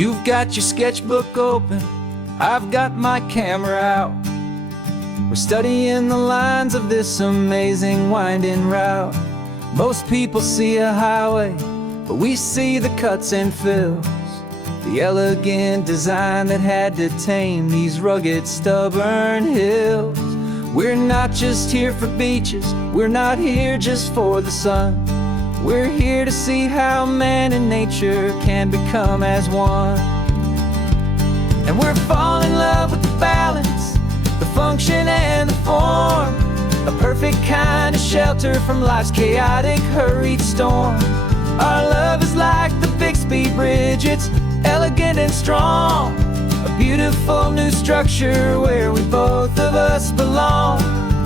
You've got your sketchbook open, I've got my camera out. We're studying the lines of this amazing winding route. Most people see a highway, but we see the cuts and fills, the elegant design that had to tame these rugged, stubborn hills. We're not just here for beaches, we're not here just for the sun. We're here to see how man and nature can become as one. And we're falling in love with the balance, the function and the form, a perfect kind of shelter from life's chaotic, hurried storm. Our love is like the Bixby Bridge, it's elegant and strong, a beautiful new structure where we both of us belong.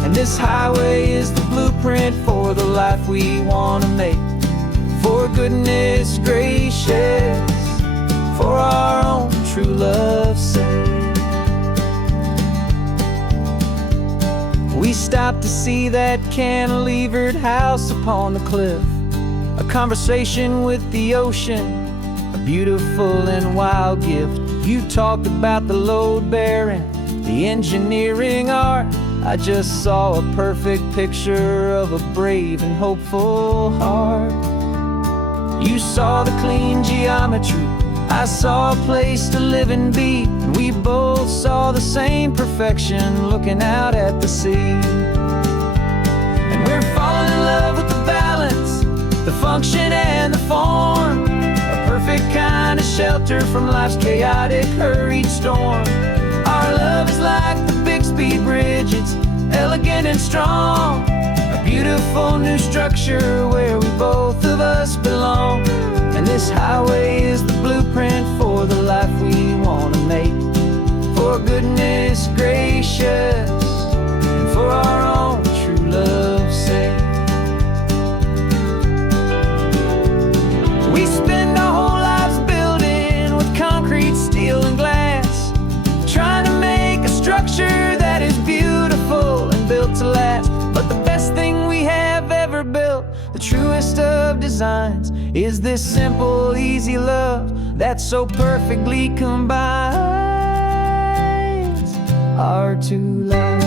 And this highway is the blueprint for the life we want to make. For goodness gracious, for our own true love's sake. We stopped to see that cantilevered house upon the cliff, a conversation with the ocean, a beautiful and wild gift. You talked about the load bearing, the engineering art. I just saw a perfect picture of a brave and hopeful heart. You saw the clean geometry, I saw a place to live and be, and we both saw the same perfection looking out at the sea. And we're falling in love with the balance, the function and the form, a perfect kind of shelter from life's chaotic, hurried storm. Our love is like the Bixby Bridge, it's elegant and strong, a beautiful new structure where we both of us belong. And this highway is the blueprint for the life we want to make. For goodness gracious, and for our own true love's sake. We spend our whole lives building with concrete, steel and glass, trying to make a structure that is beautiful and built to last. But the best thing we have ever built, the truest of designs, is this simple, easy love that so perfectly combines our two lives.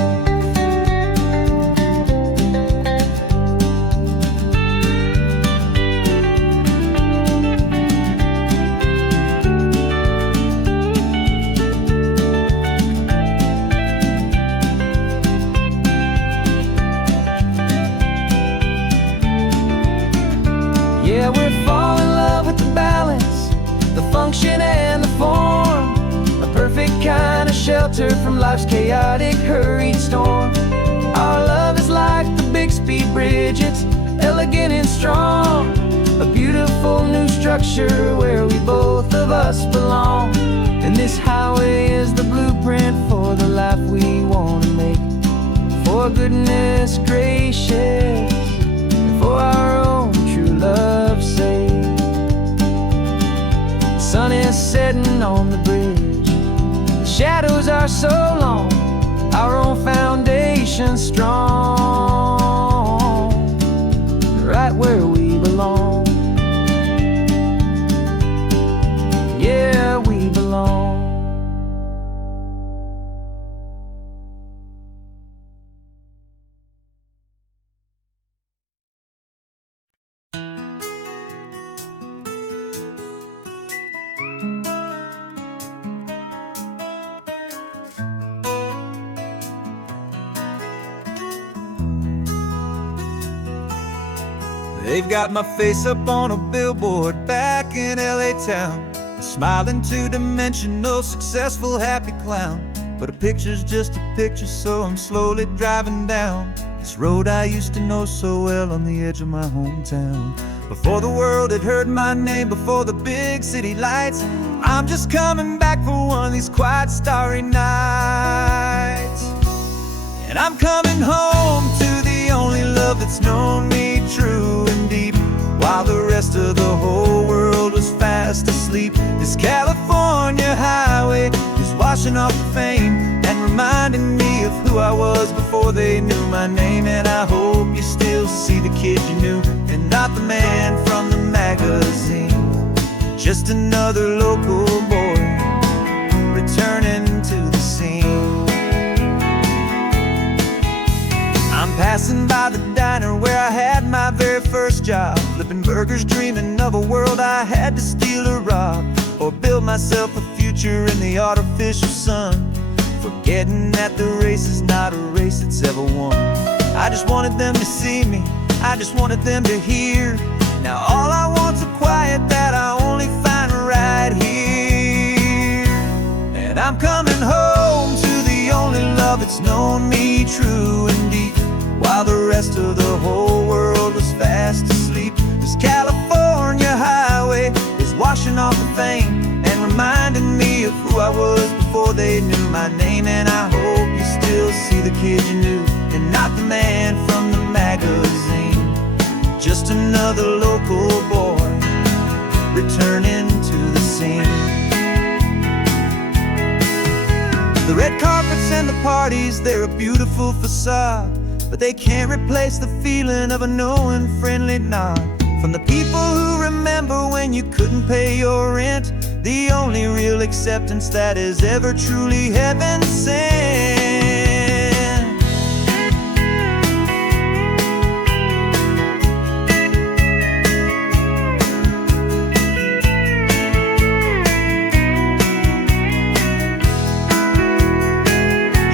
Yeah, we're falling in love with the balance, the function and the form, a perfect kind of shelter from life's chaotic, hurried storm. Our love is like the Bixby Bridge, it's elegant and strong, a beautiful new structure where we both of us belong. And this highway is the blueprint for the life we want to make. For goodness gracious, and for our own true love's sake. The sun is setting on the bridge, the shadows are so long, our own foundation strong, right where we belong. Yeah, we belong. They've got my face up on a billboard back in LA town, a smiling two-dimensional, successful, happy clown. But a picture's just a picture, so I'm slowly driving down this road I used to know so well on the edge of my hometown. Before the world had heard my name, before the big city lights, I'm just coming back for one of these quiet, starry nights. And I'm coming home to the only love that's known me true and deep, while the rest of the whole world was fast asleep. This California highway is washing off the fame and reminding me of who I was before they knew my name. And I hope you still see the kid you knew, and not the man from the magazine, just another local boy Passing by the diner where I had my very first job, flipping burgers, dreaming of a world I had to steal or rob, or build myself a future in the artificial sun, forgetting that the race is not a race that's ever won. I just wanted them to see me, I just wanted them to hear. Now all I want's a quiet that I only find right here. And I'm coming home to the only love that's known me true and deep, while the rest of the whole world was fast asleep. This California highway is washing off the fame and reminding me of who I was before they knew my name. And I hope you still see the kid you knew, and not the man from the magazine. Just another local boy returning to the scene. The red carpets and the parties, they're a beautiful facade, but they can't replace the feeling of a knowing, friendly nod from the people who remember when you couldn't pay your rent. The only real acceptance that is ever truly heaven sent.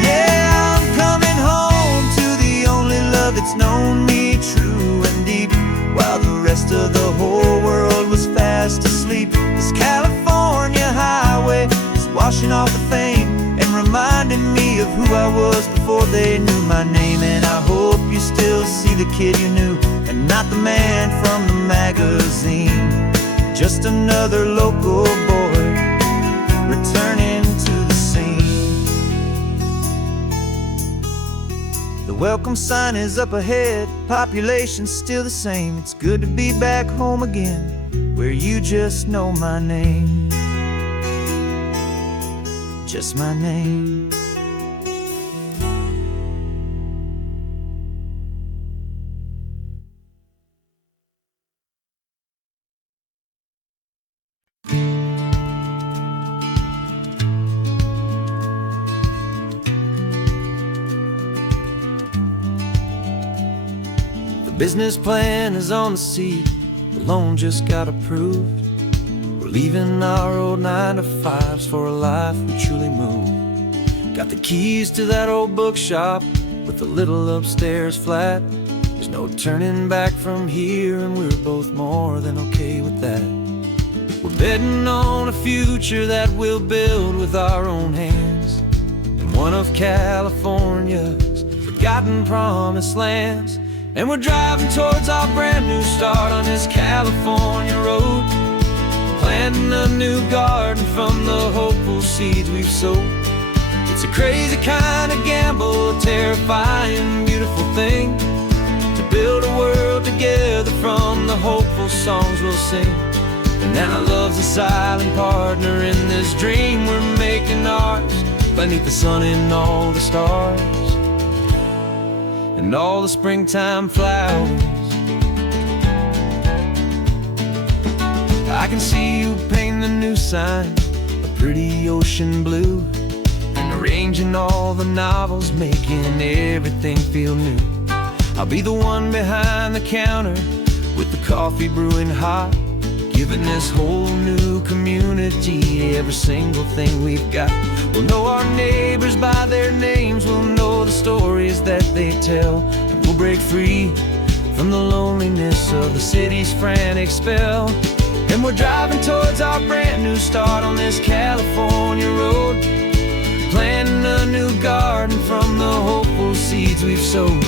Yeah, I'm coming home to the only love that's known me true and deep, while the rest of the whole world was fast asleep. This California highway is washing off the fame and reminding me of who I was before they knew my name. And I hope you still see the kid you knew, and not the man from the magazine. Just another local boy returning to the scene. The welcome sign is up ahead, population's still the same. It's good to be back home again, where you just know my name. Just my name. The business plan is on the seat, the loan just got approved. We're leaving our old 9-to-5s for a life we truly move. Got the keys to that old bookshop with the little upstairs flat. There's no turning back from here, and we're both more than okay with that. We're betting on a future that we'll build with our own hands, in one of California's forgotten promised lands. And we're driving towards our brand new start on this California road, planting a new garden from the hopeful seeds we've sowed. It's a crazy kind of gamble, a terrifying, beautiful thing, to build a world together from the hopeful songs we'll sing. And now love's a silent partner in this dream we're making ours, beneath the sun and all the stars and all the springtime flowers. I can see you painting the new sign a pretty ocean blue, and arranging all the novels, making everything feel new. I'll be the one behind the counter with the coffee brewing hot, giving this whole new community every single thing we've got. We'll know our neighbors by their names, we'll know the stories that they tell, and we'll break free from the loneliness of the city's frantic spell. And we're driving towards our brand new start on this California road, planting a new garden from the hopeful seeds we've sowed.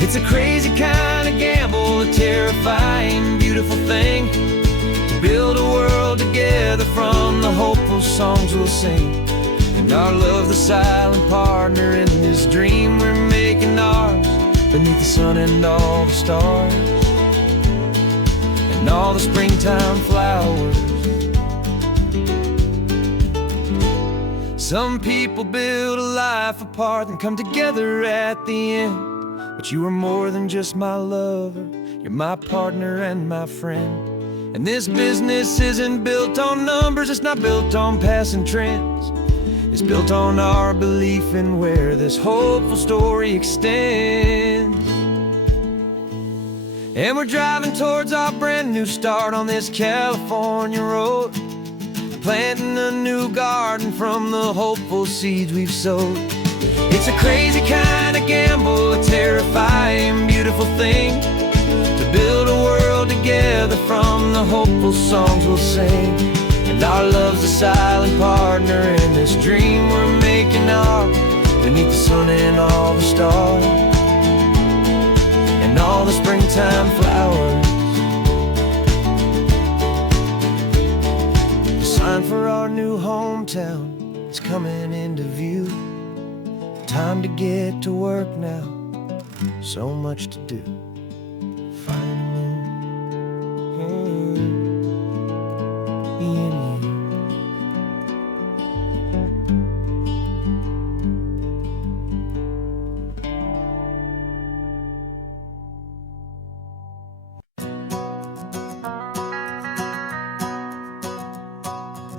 It's a crazy kind of gamble, a terrifying, beautiful thing, to build a world together from the hopeful songs we'll sing. And our love, the silent partner in this dream we're making ours, beneath the sun and all the stars and all the springtime flowers. Some people build a life apart and come together at the end, but you are more than just my lover, you're my partner and my friend. And this business isn't built on numbers, it's not built on passing trends. It's built on our belief in where this hopeful story extends. And we're driving towards our brand new start on this California road, planting a new garden from the hopeful seeds we've sowed. It's a crazy kind of gamble, a terrifying, beautiful thing, to build a world together from the hopeful songs we'll sing. And our love's a silent partner in this dream we're making art, beneath the sun and all the stars, and all the springtime flowers. The sign for our new hometown is coming into view. Time to get to work now, so much to do. Finding in you.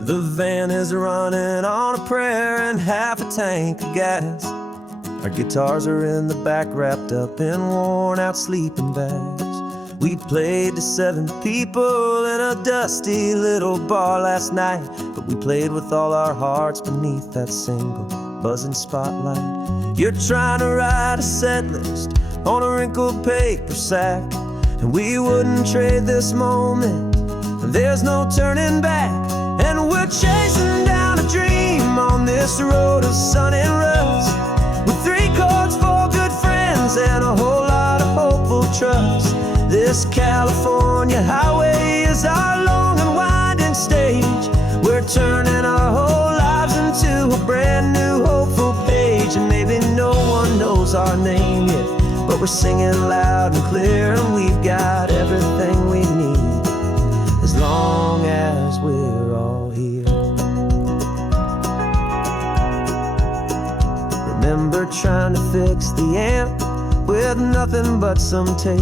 The van is running on a prayer and half a tank of gas. Our guitars are in the back, wrapped up in worn-out sleeping bags. We played to 7 people in a dusty little bar last night, but we played with all our hearts beneath that single buzzing spotlight. You're trying to write a set list on a wrinkled paper sack, and we wouldn't trade this moment. There's no turning back, and we're chasing down a dream on this road of sun and rust, with 3 chords, 4 good friends, and a whole lot of hopeful trust. This California highway is our long and winding stage. We're turning our whole lives into a brand new hopeful page. And maybe no one knows our name yet, but we're singing loud and clear, and we've got everything we need, as long as we're all here. Remember trying to fix the amp with nothing but some tape,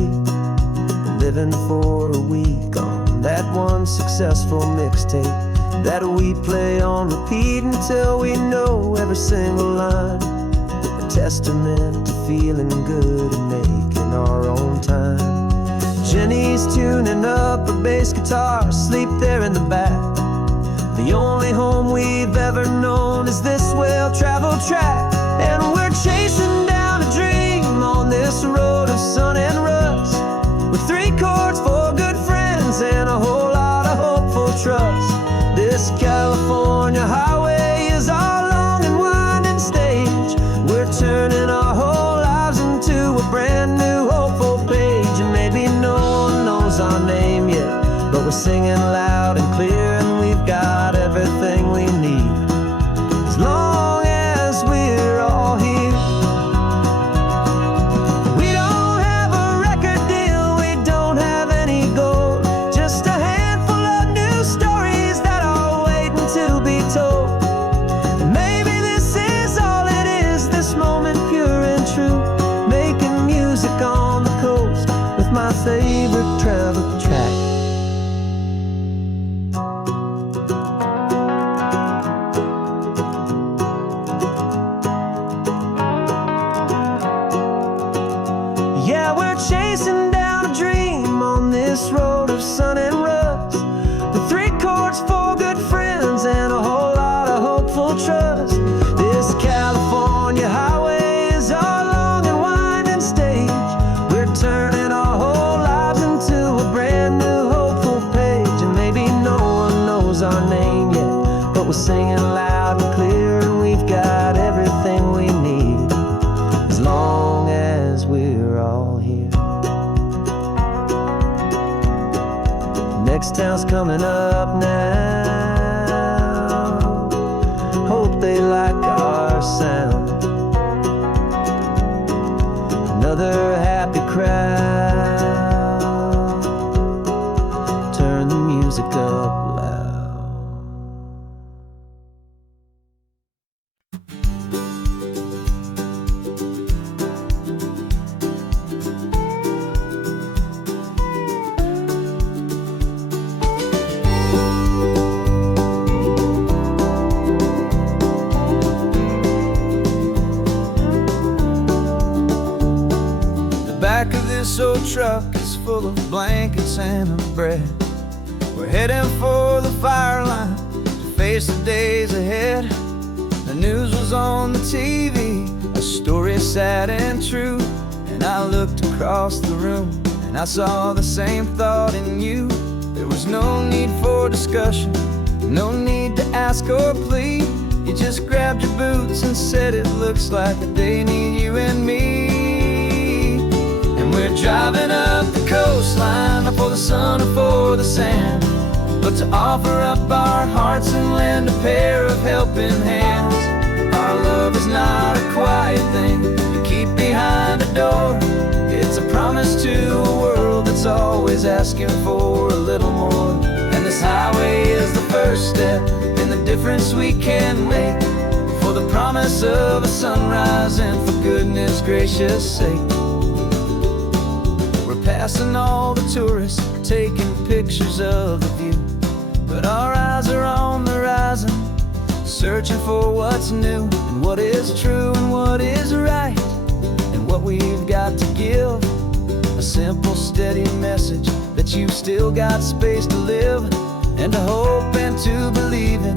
living for a week on that one successful mixtape that we play on repeat until we know every single line. A testament to feeling good and making our own time. Jenny's tuning up her bass guitar, asleep there in the back. The only home we've ever known is this well-traveled track, and we're chasing down a dream on this road of sun and rust, with 3 chords, 4 good friends, and a whole lot of hopeful trust. This California highway is our long and winding stage. We're turning our whole lives into a brand new hopeful page. And maybe no one knows our name yet, but we're singing loud and clear, and we've got everything we need, as long as we're all here. My favorite travel track. Yeah, we're chasing down a dream on this road of sun and rust, with 3 chords, 4 good friends, and a whole lot of hopeful trust. This California highway is our long and winding stage. We're turning our whole lives into a brand new hopeful page. And maybe no one knows our name yet, but we're singing loud and clear, and we've got everything we need, as long as we're all here. Next town's coming up now, hope they like our sound. Another happy crowd, turn the music up loud. The back of this old truck is full full of blankets and a bread. We're heading for the fire line to face the days ahead. The news was on the TV, a story sad and true. And I looked across the room and I saw the same thought in you. There was no need for discussion, no need to ask or plead. You just grabbed your boots and said it looks like the day need you and me. And we're driving up the coastline, not for the sun or for the sand, but to offer up our hearts and lend a pair of helping hands. Our love is not a quiet thing you keep behind a door. It's a promise to a world that's always asking for a little more. And this highway is the first step in the difference we can make, for the promise of a sunrise and for goodness gracious sake. We're passing all the tourists, taking pictures of the view, but our eyes are on the horizon, searching for what's new and what is true and what is right, and what we've got to give. A simple, steady message that you've still got space to live, and to hope and to believe in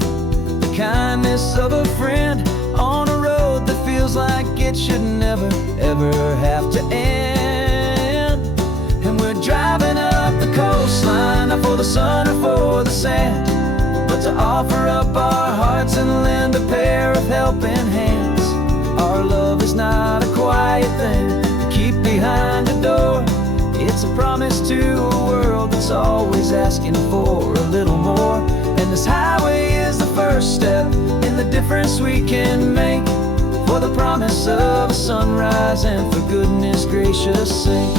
the kindness of a friend on a road that feels like it should never, ever have to end. And we're driving up the coastline, not for the sun or for the sand, but to offer up our hearts and lend a pair of helping hands. Our love is not a quiet thing to keep behind a door. It's a promise to a world that's always asking for a little more. And this highway is the first step in the difference we can make, for the promise of a sunrise and for goodness gracious sake.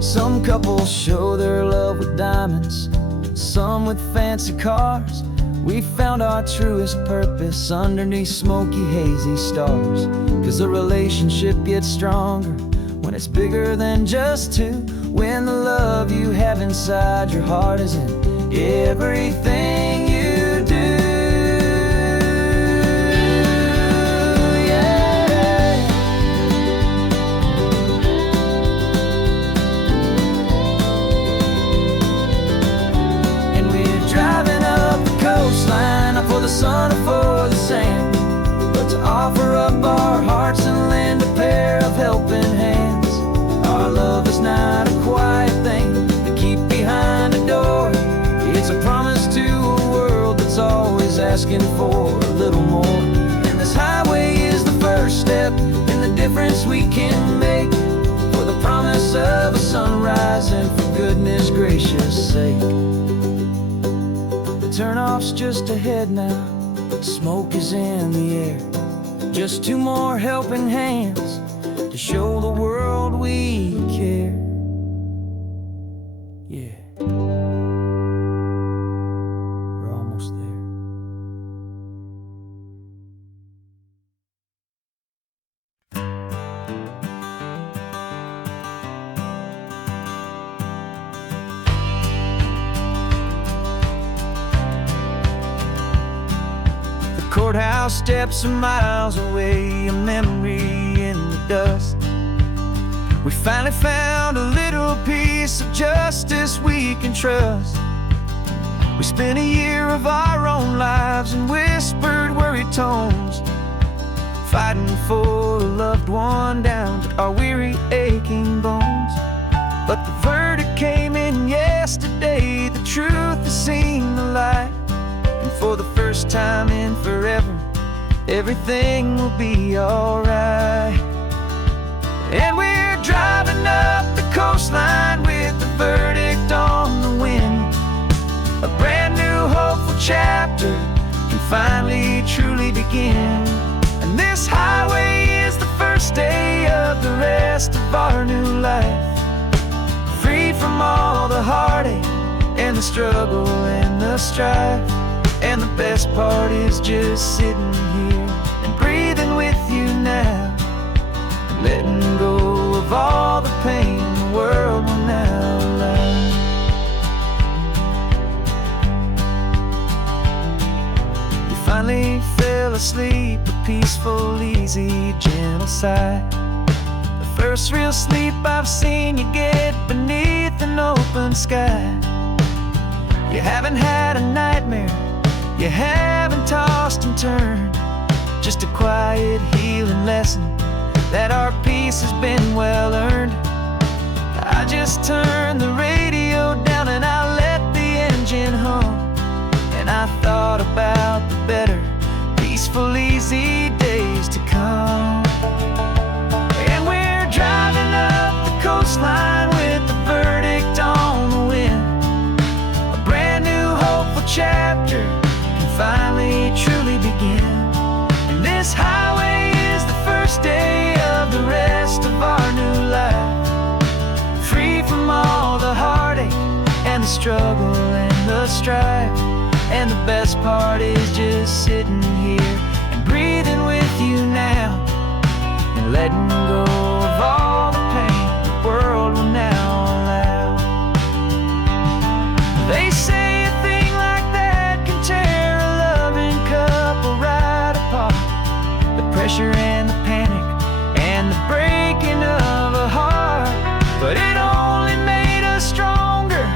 Some couples show their love with diamonds, some with fancy cars. We found our truest purpose underneath smoky, hazy stars. 'Cause a relationship gets stronger when it's bigger than just two, when the love you have inside your heart is in everything you do. Yeah. And we're driving up the coastline, not for the sun or for the sand, but to offer up our hearts and lend a pair of helping hands. Our love is not a quiet thing to keep behind a door. It's a promise to a world that's always asking for a little more. And this highway is the first step in the difference we can make, for the promise of a sunrise and for goodness gracious sake. The turnoff's just ahead now, smoke is in the air. Just two more helping hands to show the world we care. Yeah, we're almost there. The courthouse steps are miles away, a memory in the dust. We finally found a little piece of justice we can trust. We spent a year of our own lives in whispered, worried tones, fighting for a loved one down to our weary, aching bones. But the verdict came in yesterday, the truth has seen the light, and for the first time in forever, everything will be alright. And we're driving up the coastline with the verdict on the wind. A brand new hopeful chapter can finally truly begin. And this highway is the first day of the rest of our new life, free from all the heartache and the struggle and the strife. And the best part is just sitting here and breathing with you now, letting go of all the pain the world will now allow. We finally fell asleep, a peaceful, easy, gentle sigh. The first real sleep I've seen you get beneath an open sky. You haven't had a nightmare, you haven't tossed and turned. Just a quiet healing lesson that our peace has been well earned. I just turned the radio down and I let the engine hum, and I thought about the better, peaceful, easy days to come. And we're driving up the coastline with the verdict on the wind. A brand new hopeful chapter can finally truly begin. And this highway is the first day of the rest of our new life, free from all the heartache and the struggle and the strife. And the best part is just sitting here and breathing with you now, and letting go of all the pain the world will now allow. They say a thing like that can tear a loving couple right apart. The pressure and the panic and the breaking of a heart. But it only made us stronger,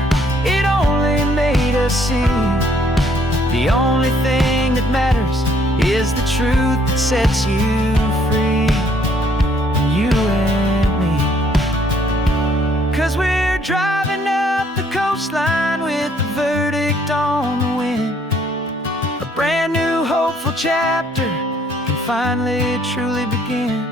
it only made us see the only thing that matters is the truth that sets you free, you and me. 'Cause we're driving up the coastline with the verdict on the wind. A brand new hopeful chapter can finally truly begin.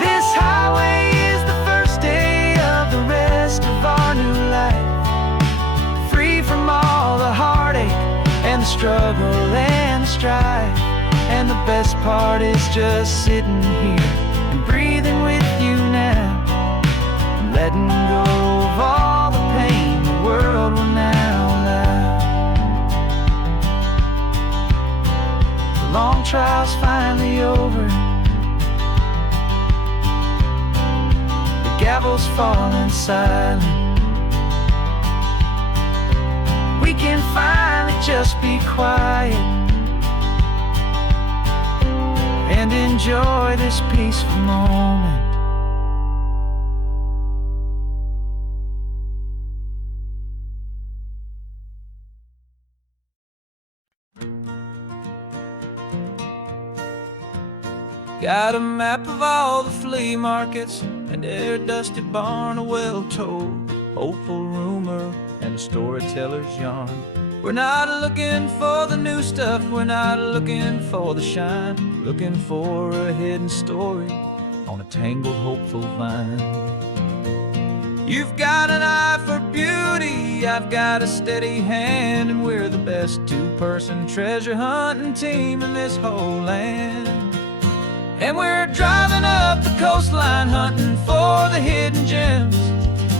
This highway is the first day of the rest of our new life, free from all the heartache and the struggle and the strife. And the best part is just sitting here and breathing with you now, and letting go of all the pain the world will now allow. The long trial's finally over, the gavel's falling silent. We can finally just be quiet and enjoy this peaceful moment. Got a map of all the flea markets and their dusty barn, a well-told, hopeful rumor and a storyteller's yarn. We're not looking for the new stuff, we're not looking for the shine, looking for a hidden story on a tangled, hopeful vine. You've got an eye for beauty, I've got a steady hand, and we're the best two-person treasure hunting team in this whole land. And we're driving up the coastline hunting for the hidden gems,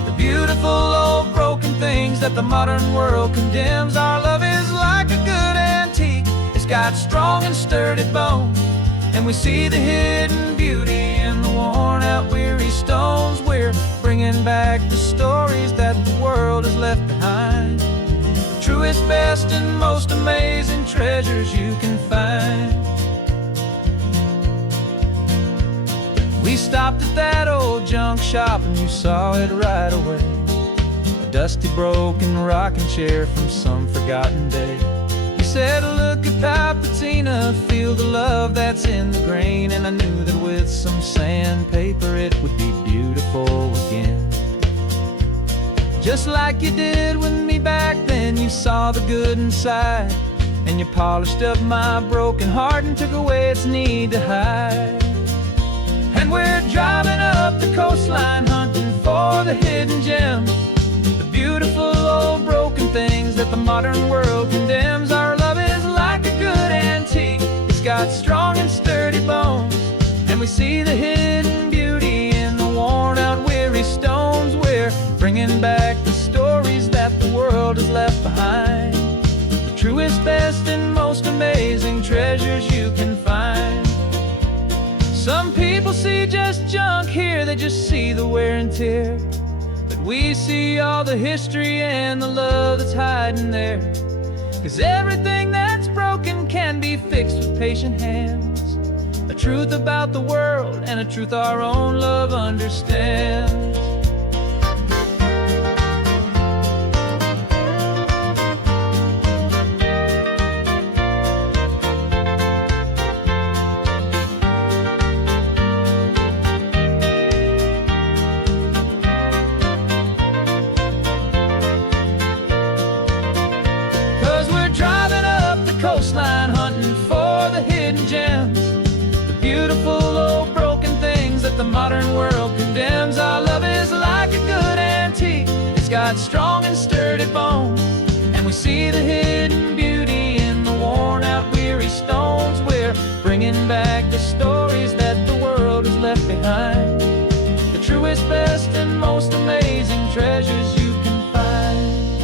the beautiful old broken things that the modern world condemns. Our love is like a good antique, it's got strong and sturdy bones, and we see the hidden beauty in the worn out weary stones. We're bringing back the stories that the world has left behind, the truest, best, and most amazing treasures you can find. We stopped at that old junk shop and you saw it right away, a dusty, broken rocking chair from some forgotten day. You said, look at that patina, feel the love that's in the grain, and I knew that with some sandpaper it would be beautiful again. Just like you did with me back then, you saw the good inside, and you polished up my broken heart and took away its need to hide. And we're driving up the coastline hunting for the hidden gems, the beautiful old broken things that the modern world condemns. Our love is like a good antique, it's got strong and sturdy bones, and we see the hidden beauty in the worn out weary stones. We're bringing back the stories that the world has left behind, the truest, best, and most amazing treasures you can find. Some people see just junk here, they just see the wear and tear, but we see all the history and the love that's hiding there. 'Cause everything that's broken can be fixed with patient hands, a truth about the world and a truth our own love understands. we see the hidden beauty in the worn-out, weary stones. We're bringing back the stories that the world has left behind, the truest, best, and most amazing treasures you can find.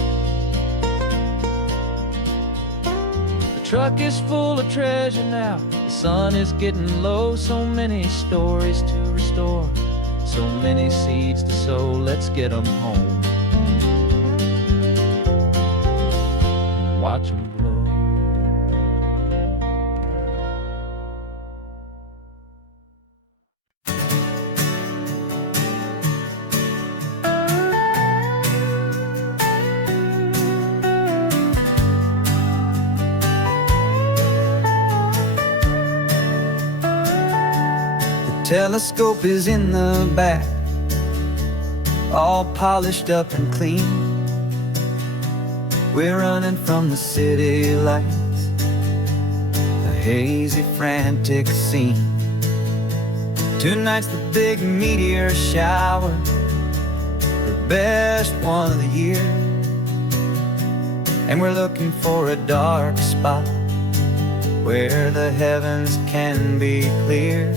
The truck is full of treasure now, the sun is getting low. So many stories to restore, so many seeds to sow. Let's get them home, watch them blow. The telescope is in the back, all polished up and clean. We're running from the city lights, a hazy, frantic scene. Tonight's the big meteor shower, the best one of the year. And we're looking for a dark spot where the heavens can be clear.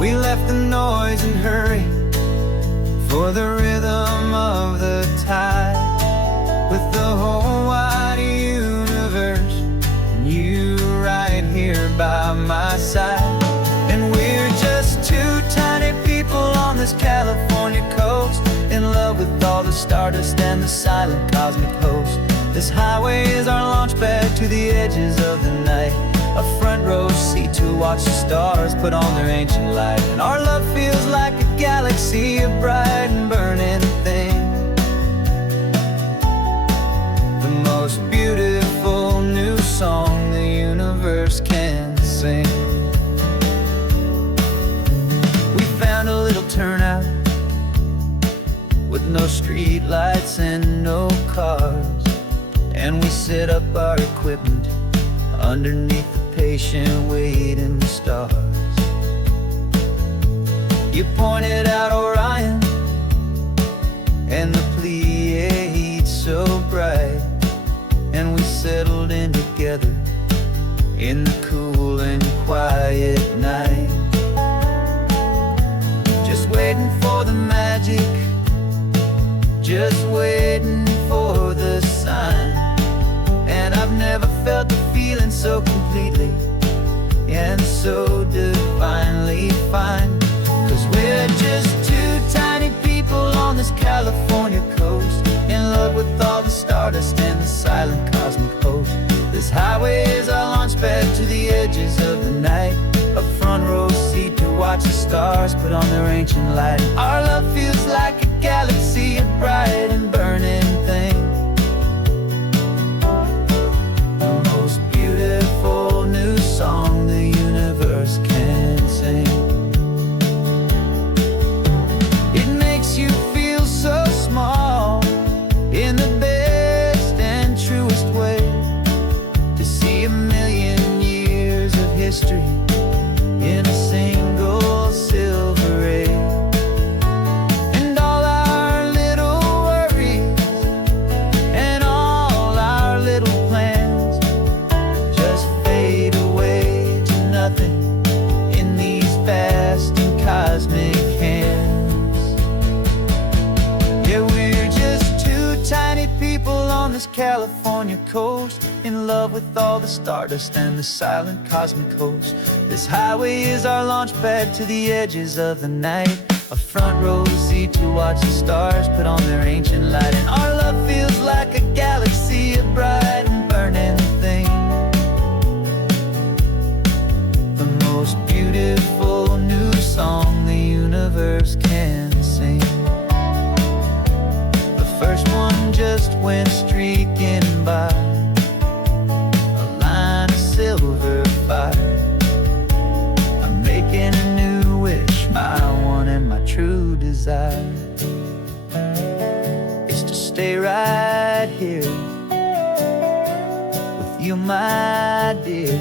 We left the noise and hurry for the rhythm of the tide, with the whole wide universe and you right here by my side. And we're just two tiny people on this California coast, in love with all the stardust and the silent cosmic host. This highway is our launch pad to the edges of the night, a front row seat to watch the stars put on their ancient light. And our love feels like a galaxy, a bright and burning thing, the most beautiful new song the universe can sing. We found a little turnout with no street lights and no cars, and we set up our equipment underneath the patient waiting stars. You pointed out Orion and the Pleiades so bright, and we settled in together in the cool and quiet night, just waiting for the magic, just waiting for the sign. And I've never felt the feeling so completely and so divinely fine, 'cause we're just two tiny people on this California coast, in love with all the stardust and the silent cosmic host. This highway is our launch pad to the edges of the night, a front row seat to watch the stars put on their ancient light. Our love feels like a galaxy, a bright and burning thing, the most beautiful new song the universe can sing. It makes you feel so small in the best and truest way, to see a million years of history in a single silver ray. And all our little worries and all our little plans just fade away to nothing in these vast and cosmic hands. Yeah, we're just two tiny people on this California coast, in love with all the stardust and the silent cosmic host. This highway is our launch pad to the edges of the night, a front row seat to watch the stars put on their ancient light. And our love feels like a galaxy, a bright and burning thing, the most beautiful new song the universe can sing. The first one just went streaking by, a line of silver fire. I'm making a new wish, my one and my true desire is to stay right here with you, my dear.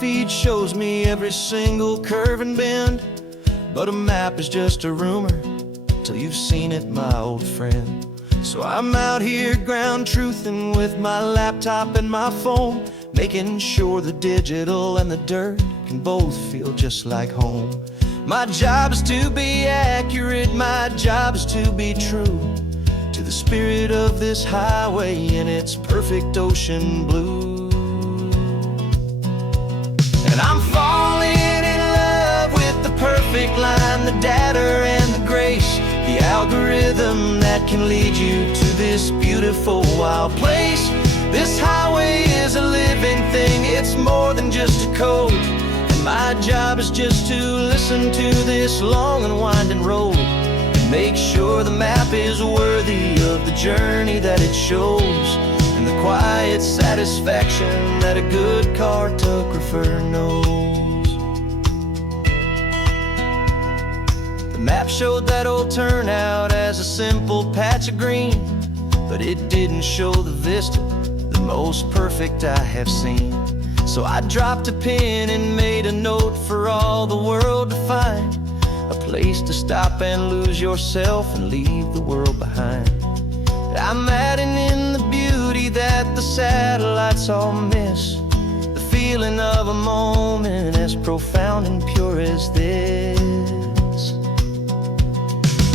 feed shows me every single curve and bend, but a map is just a rumor till you've seen it, my old friend. So I'm out here ground truthing with my laptop and my phone, making sure the digital and the dirt can both feel just like home. My job is to be accurate, my job is to be true to the spirit of this highway in its perfect ocean blue. And I'm falling in love with the perfect line, the data and the grace, the algorithm that can lead you to this beautiful wild place. This highway is a living thing, it's more than just a code. And my job is just to listen to this long and winding road and make sure the map is worthy of the journey that it shows, and the quiet satisfaction that a good cartographer knows. The map showed that old turnout as a simple patch of green, but it didn't show the vista, the most perfect I have seen. So I dropped a pin and made a note for all the world to find, a place to stop and lose yourself and leave the world behind. I'm adding in the beauty that the satellites all miss, the feeling of a moment as profound and pure as this.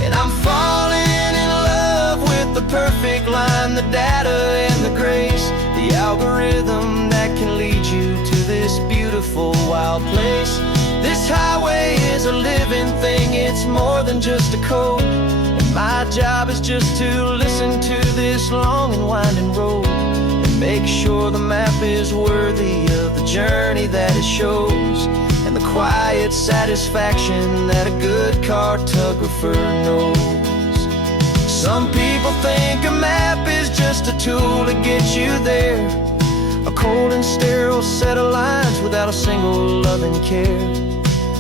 And I'm falling in love with the perfect line, the data and the grace, the algorithm that can lead you to this beautiful wild place. This highway is a living thing, it's more than just a code. And my job is just to listen to this long and winding road and make sure the map is worthy of the journey that it shows, and the quiet satisfaction that a good cartographer knows. Some people think a map is just a tool to get you there, a cold and sterile set of lines without a single loving care.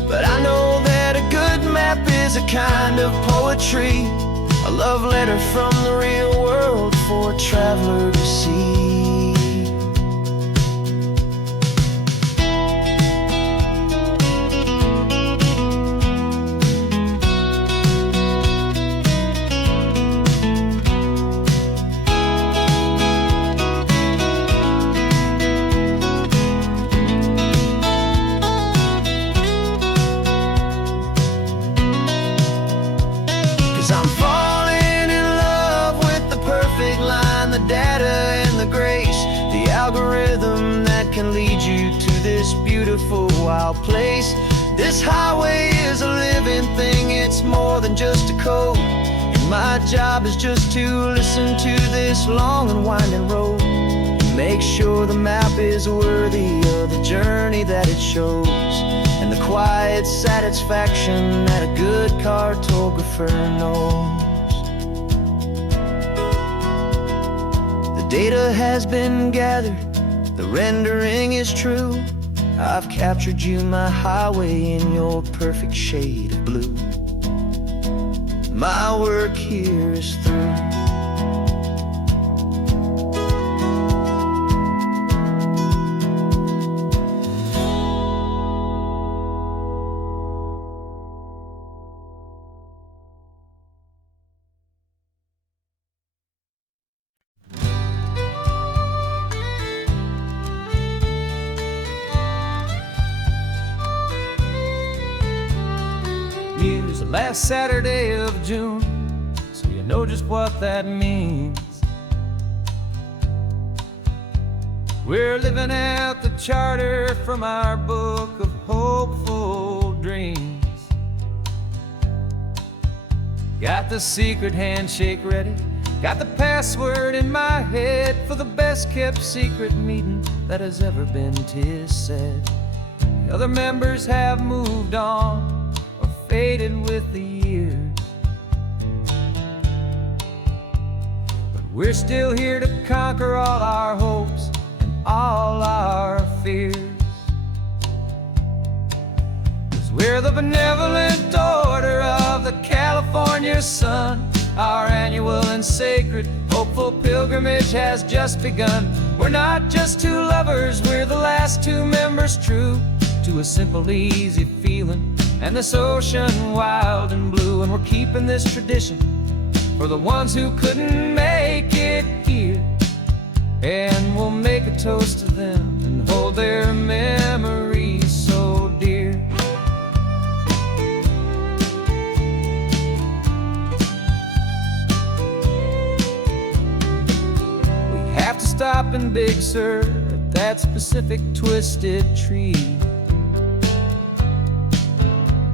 But I know that a good map is a kind of poetry, a love letter from the real world for a traveler to see. I'm falling in love with the perfect line, the data and the grace, the algorithm that can lead you to this beautiful wild place. This highway is a living thing, it's more than just a code. And my job is just to listen to this long and winding road and make sure the map is worthy of the journey that it shows, and the quiet satisfaction that a good cartographer knows. The data has been gathered, the rendering is true. I've captured you, my highway, in your perfect shade of blue. My work here is through. Use the last Saturday of June, so you know just what that means. We're living out the charter from our book of hopeful dreams. Got the secret handshake ready, got the password in my head for the best kept secret meeting that has ever been, 'tis said. The other members have moved on, faded with the years, but we're still here to conquer all our hopes and all our fears. 'Cause we're the benevolent order of the California sun. Our annual and sacred, hopeful pilgrimage has just begun. We're not just two lovers, we're the last two members true to a simple, easy feeling and this ocean wild and blue. And we're keeping this tradition for the ones who couldn't make it here, and we'll make a toast to them and hold their memories so dear. We have to stop in Big Sur at that specific twisted tree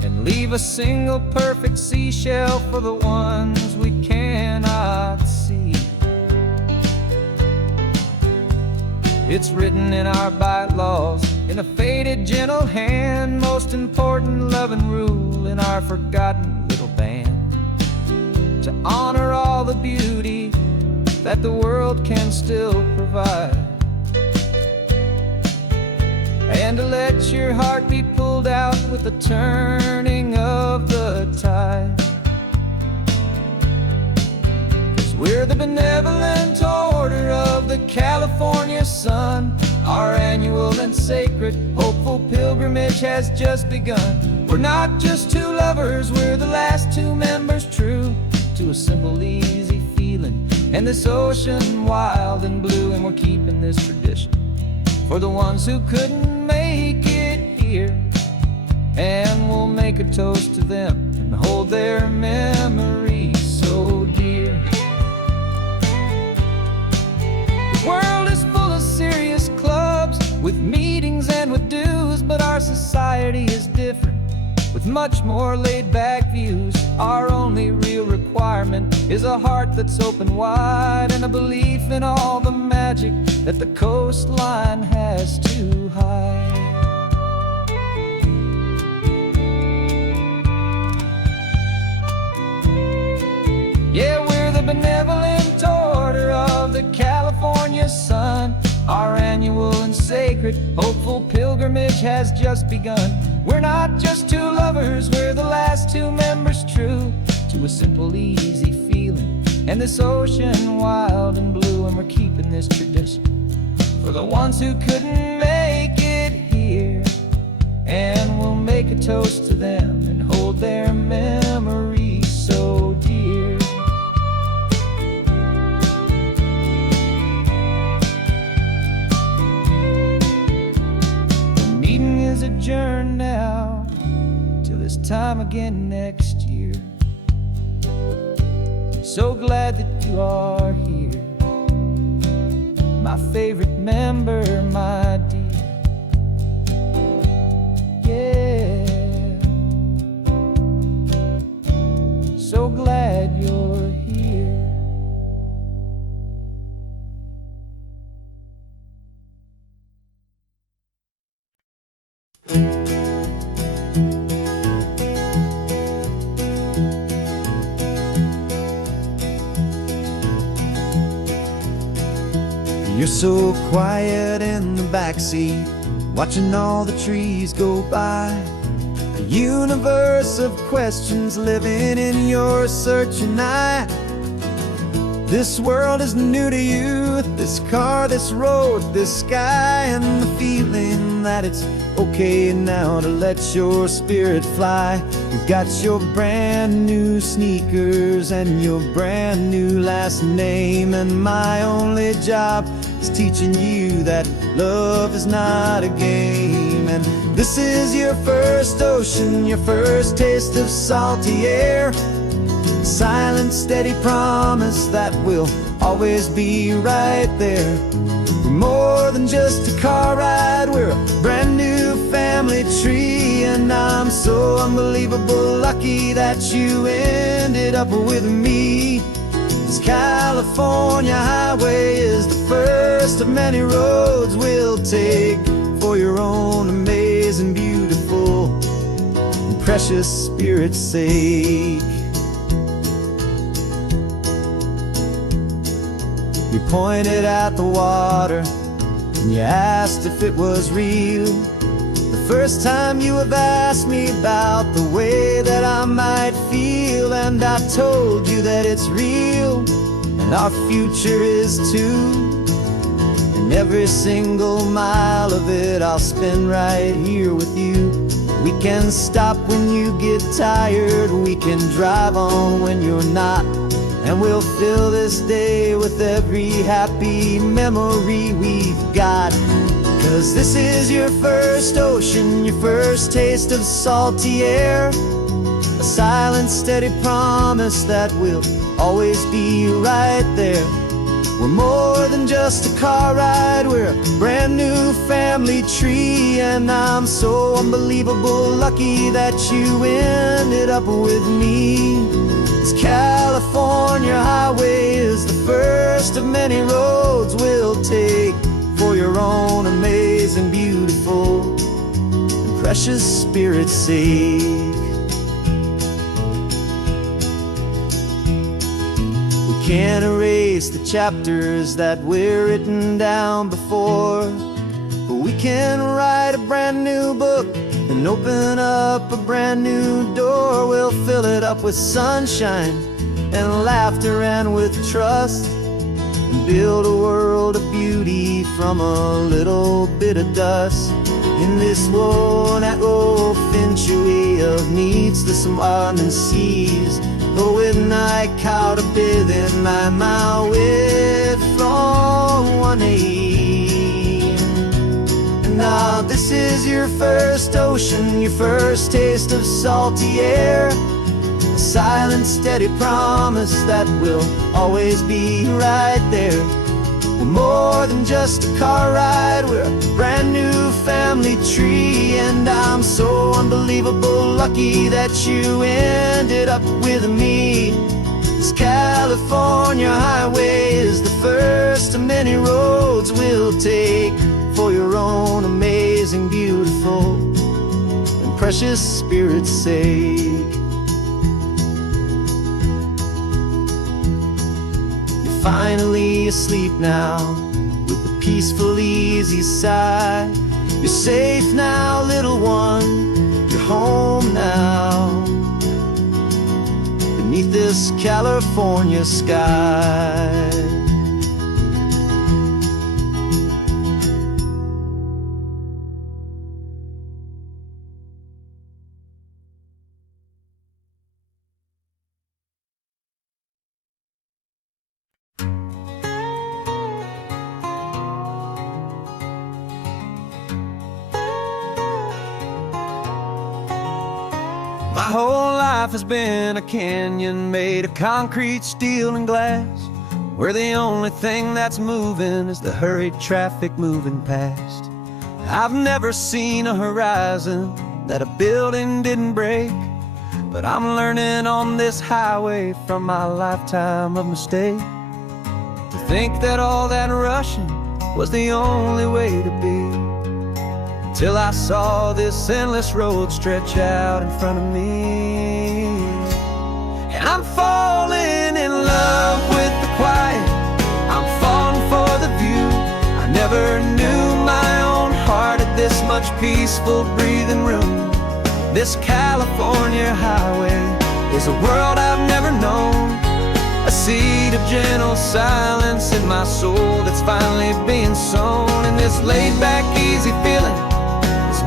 and leave a single perfect seashell for the ones we cannot see. It's written in our bylaws in a faded gentle hand, most important loving rule in our forgotten little band, to honor all the beauty that the world can still provide, and to let your heart be pulled out with the turning of the tide. 'Cause we're the benevolent order of the California sun. Our annual and sacred, hopeful pilgrimage has just begun. We're not just two lovers, we're the last two members true to a simple, easy feeling and this ocean wild and blue. And we're keeping this tradition for the ones who couldn't make it here, and we'll make a toast to them and hold their memories so dear. The world is full of serious clubs with meetings and with dues, but our society is different with much more laid-back views. Our only real requirement is a heart that's open wide and a belief in all the magic that the coastline has to hide. Yeah, we're the benevolent order of the California sun. Our annual and sacred, hopeful pilgrimage has just begun. We're not just two lovers, we're the last two members true to a simple, easy feeling and this ocean wild and blue. And we're keeping this tradition for the ones who couldn't make it here, and we'll make a toast to them and hold their memories so dear. The meeting is adjourned now till this time again next year. So glad that you are here, my favorite member, my dear. Yeah, so glad you're here. You're so quiet in the backseat, watching all the trees go by. A universe of questions living in your searching eye. This world is new to you, this car, this road, this sky, and the feeling that it's okay now to let your spirit fly. You've got your brand new sneakers and your brand new last name, and my only job is teaching you that love is not a game. And this is your first ocean, your first taste of salty air, silent, steady promise that we'll always be right there. We're more than just a car ride, we're a brand new family tree, and I'm so unbelievable lucky that you ended up with me. This California highway is the first of many roads we'll take for your own amazing, beautiful, and precious spirit's sake. You pointed at the water and you asked if it was real. The first time you have asked me about the way that I might feel, and I told you that it's real, and our future is too. And every single mile of it I'll spend right here with you. We can stop when you get tired, we can drive on when you're not, and we'll fill this day with every happy memory we've got. 'Cause this is your first ocean, your first taste of salty air, a silent, steady promise that we'll always be right there. We're more than just a car ride, we're a brand new family tree. And I'm so unbelievable lucky that you ended up with me. This California highway is the first of many roads we'll take for your own amazing, beautiful, and precious spirit's sake. Can't erase the chapters that we're written down before, but we can write a brand new book and open up a brand new door. We'll fill it up with sunshine and laughter and with trust, and build a world of beauty from a little bit of dust. In this world that century of needs, there's some and seas. But when I caught a bit in my mouth with from 1 And now this is your first ocean, your first taste of salty air, a silent, steady promise that we'll always be right there. We're more than just a car ride, we're a brand new family tree. And I'm so unbelievable lucky that you ended up with me. This California highway is the first of many roads we'll take for your own amazing, beautiful, and precious spirit's sake. Finally asleep now, with a peaceful, easy sigh. You're safe now, little one, you're home now, beneath this California sky. My whole life has been a canyon made of concrete, steel, and glass, where the only thing that's moving is the hurried traffic moving past. I've never seen a horizon that a building didn't break, but I'm learning on this highway from my lifetime of mistake to think that all that rushing was the only way to be. Till I saw this endless road stretch out in front of me. And I'm falling in love with the quiet, I'm falling for the view. I never knew my own heart had this much peaceful breathing room. This California highway is a world I've never known, a seed of gentle silence in my soul that's finally being sown. And this laid-back, easy feeling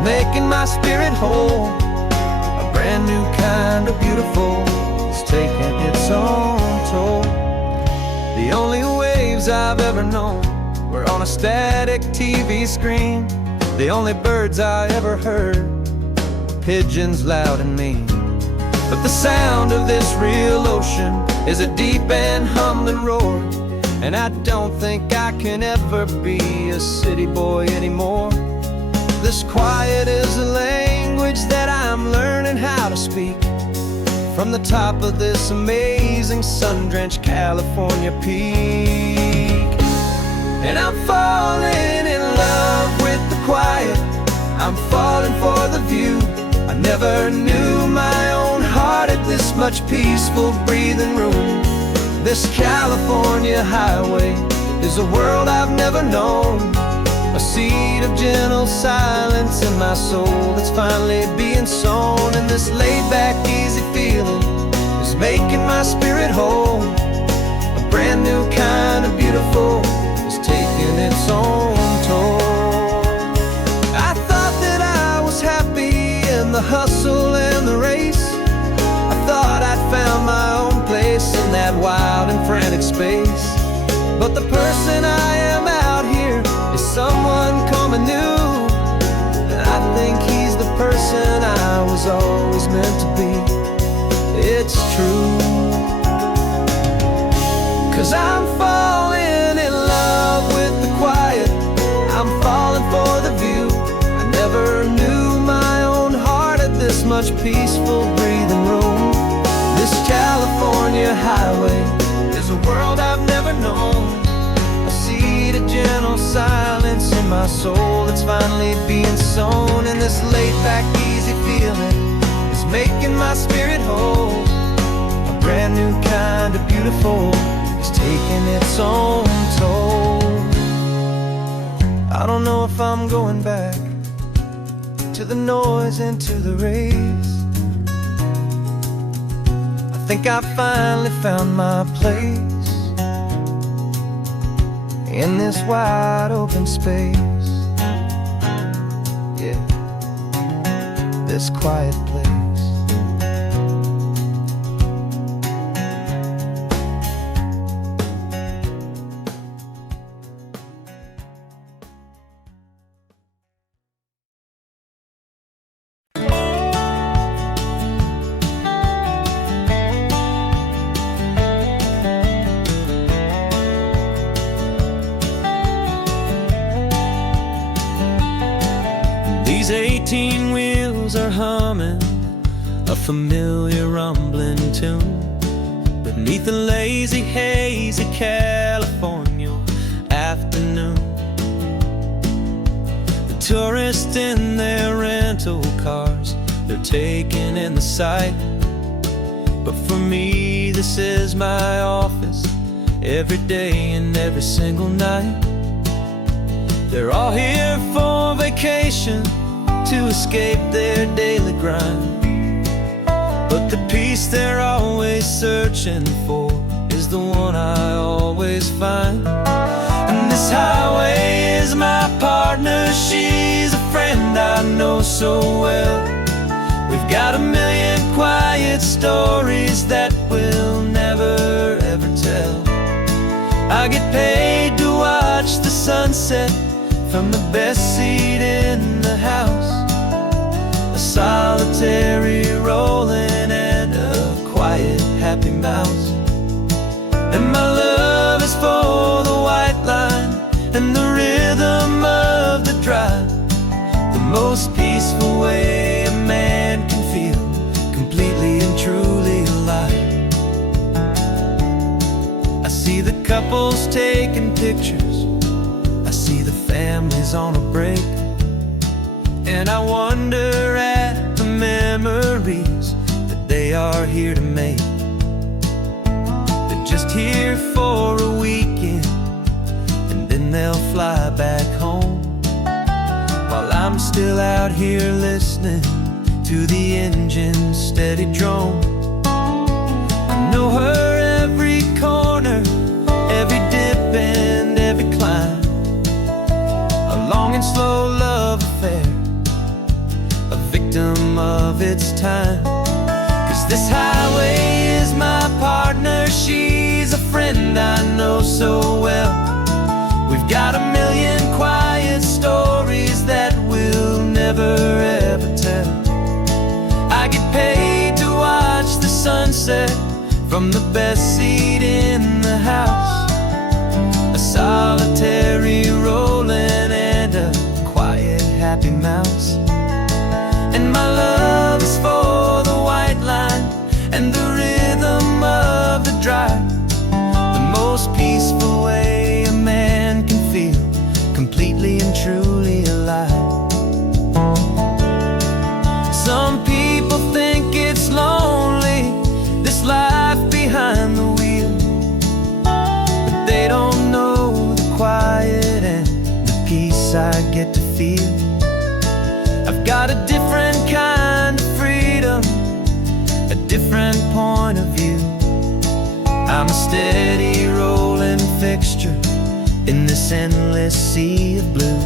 making my spirit whole, a brand new kind of beautiful is taking its own toll. The only waves I've ever known were on a static TV screen. The only birds I ever heard were pigeons loud and mean. But the sound of this real ocean is a deep and humbling roar, and I don't think I can ever be a city boy anymore. This quiet is a language that I'm learning how to speak from the top of this amazing sun-drenched California peak. And I'm falling in love with the quiet, I'm falling for the view. I never knew my own heart had this much peaceful breathing room. This California highway is a world I've never known, a seed of gentle silence in my soul that's finally being sown. And this laid-back, easy feeling is making my always meant to be. It's true. 'Cause I'm falling in love with the quiet. I'm falling for the view. I never knew my own heart had this much peaceful breathing room. This California highway is a world I've never known. I see the gentle silence in my soul that's finally being sown. And this laid-back, easy feeling is making my spirit whole. A brand new kind of beautiful is taking its own toll. I don't know if I'm going back to the noise and to the race. I think I finally found my place in this wide open space. Yeah, this quiet place. These 18 wheels are humming a familiar rumbling tune beneath a lazy, hazy California afternoon. The tourists in their rental cars, they're taking in the sight. But for me, this is my office every day and every single night. They're all here for vacation, to escape their daily grind. But the peace they're always searching for is the one I always find. And this highway is my partner, she's a friend I know so well. We've got a million quiet stories that we'll never ever tell. I get paid to watch the sunset from the best seat in the house. A solitary rolling and a quiet happy mouse. And my love is for the white line and the rhythm of the drive. The most peaceful way a man can feel completely and truly alive. I see the couples taking pictures, I see the families on a break, and I wonder at the memories that they are here to make. They're just here for a weekend, and then they'll fly back home, while I'm still out here listening to the engine's steady drone. I know her every corner, every dip and every climb. A long and slow love affair, a victim of its time. 'Cause this highway is my partner, she's a friend I know so well. We've got a million quiet stories that we'll never ever tell. I get paid to watch the sunset from the best seat in the house. A solitary rolling and a quiet happy mouse. And my love is for the white line and the rhythm of the drive. The most peaceful way a man can feel completely and truly alive. Some people think it's lonely, this life behind the wheel, but they don't know the quiet and the peace I get to feel. I've got a different kind of freedom, a different point of view. I'm a steady rolling fixture in this endless sea of blue.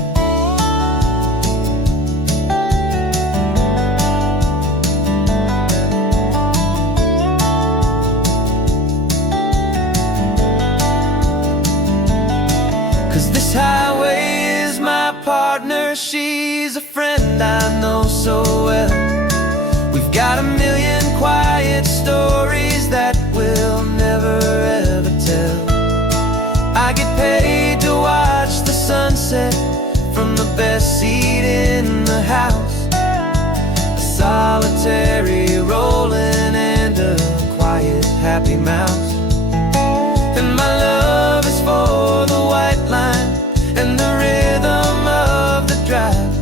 'Cause this highway is my partner, she's a friend I know so well. We've got a million quiet stories that we'll never ever tell. I get paid to watch the sunset from the best seat in the house. A solitary rolling and a quiet happy mouse. And my love is for the white line and the rhythm of the drive.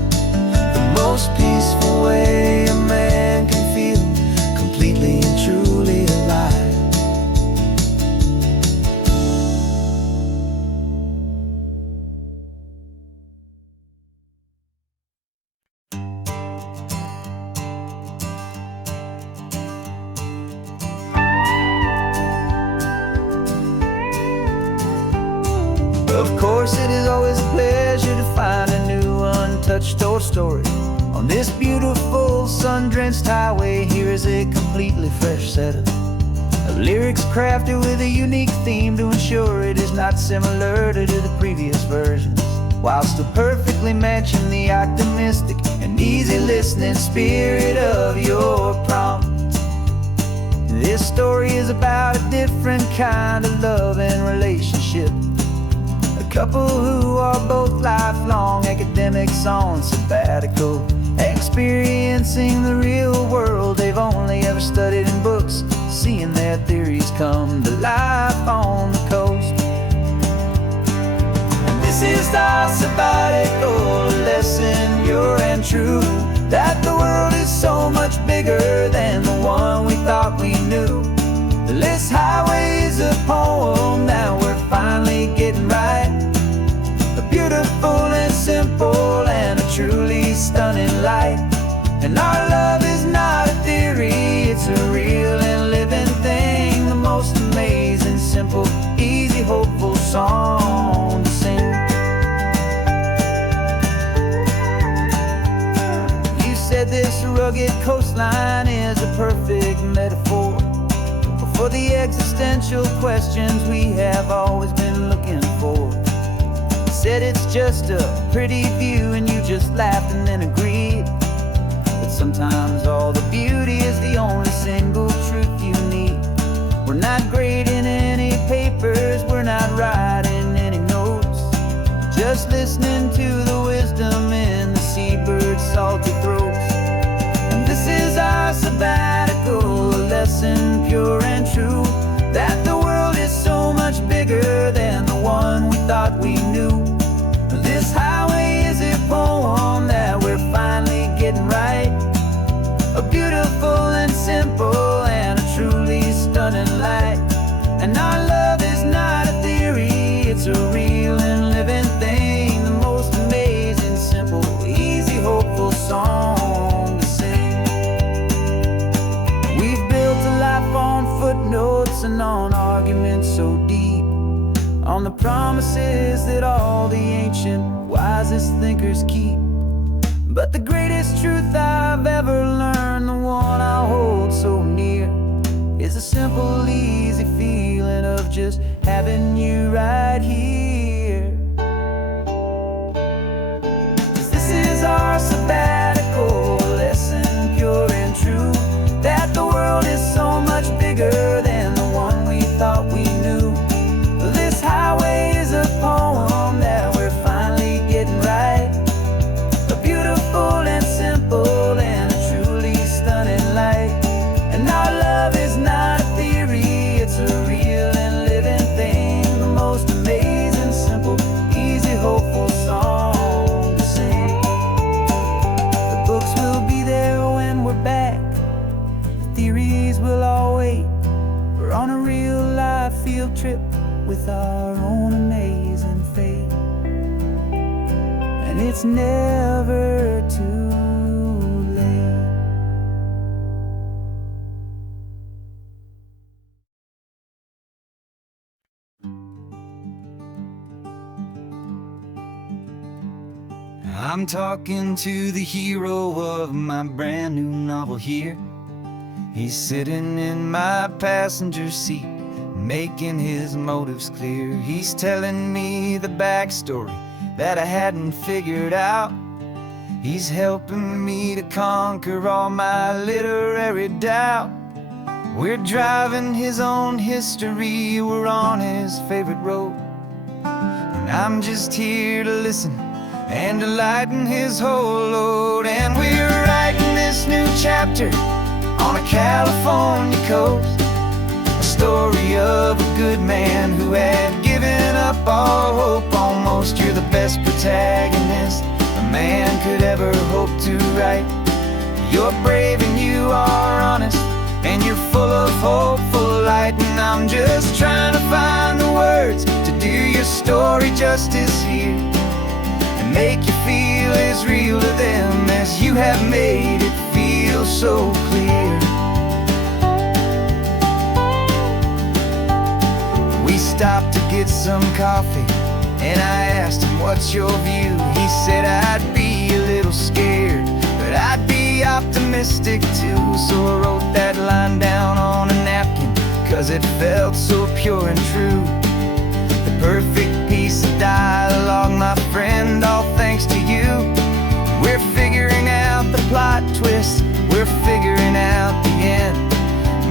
The most peaceful way a man can feel completely and truly alive. Of course, it is always a pleasure to find a new untouched old story. On this beautiful sun-drenched highway, here is a completely fresh set of lyrics crafted with a unique theme to ensure it is not similar to the previous versions, while still perfectly matching the optimistic and easy listening spirit of your prompt. This story is about a different kind of love and relationship. A couple who are both lifelong academics on sabbatical, experiencing the real world they've only ever studied in books, seeing their theories come to life on the coast. And this is our sabbatical lesson, pure and true, that the world is so much bigger than the one we thought we knew. This highway is a poem that we're finally getting right. A beautiful and simple and a truly stunning light. And our love is not a theory, it's a real and living thing. The most amazing, simple, easy, hopeful song to sing. You said this rugged coastline is a perfect metaphor for the existential questions we have always been looking for. You said it's just a pretty view and you just laughed and then agreed. But sometimes all the beauty is the only single truth you need. We're not grading any papers, we're not writing any notes, just listening to the wisdom in the seabird's salty throats. And this is our sabbatical, a lesson pure and true, that the world is so much bigger than the one we thought we knew. This highway is a poem that we're finally getting right. A beautiful and simple and a truly stunning light. And our love is not a theory, it's a real and living thing. The most amazing, simple, easy, hopeful song to sing. We've built a life on footnotes and on arguments so deep, on the promises that all the ancient, wisest thinkers keep. But the greatest truth I've ever learned, the one I hold so near, is a simple, easy feeling of just having you right here. 'Cause this is our sabbatical lesson, pure and true, that the world is so much bigger than the one we thought we knew. This highway is a poem that we're finally getting right. A beautiful and simple and a truly stunning light. And our love is not a theory, it's a real and living thing. The most amazing, simple, easy, hopeful song to sing. The books will be there when we're back, the theories will all wait. We're on a real life field trip with our own amazing fate. And it's never too late. I'm talking to the hero of my brand new novel here. He's sitting in my passenger seat, making his motives clear. He's telling me the backstory that I hadn't figured out. He's helping me to conquer all my literary doubt. We're driving his own history, we're on his favorite road. And I'm just here to listen and to lighten his whole load. And we're writing this new chapter on a California coast, a story of a good man who had given up all hope almost. You're the best protagonist a man could ever hope to write. You're brave and you are honest, and you're full of hopeful light. And I'm just trying to find the words to do your story justice here, and make you feel as real to them as you have made it feel so clear. We stopped to get some coffee, and I asked him, what's your view? He said, I'd be a little scared, but I'd be optimistic too. So I wrote that line down on a napkin, 'cause it felt so pure and true. The perfect piece of dialogue, my friend, all thanks to you. We're figuring out the plot twist, we're figuring out the end.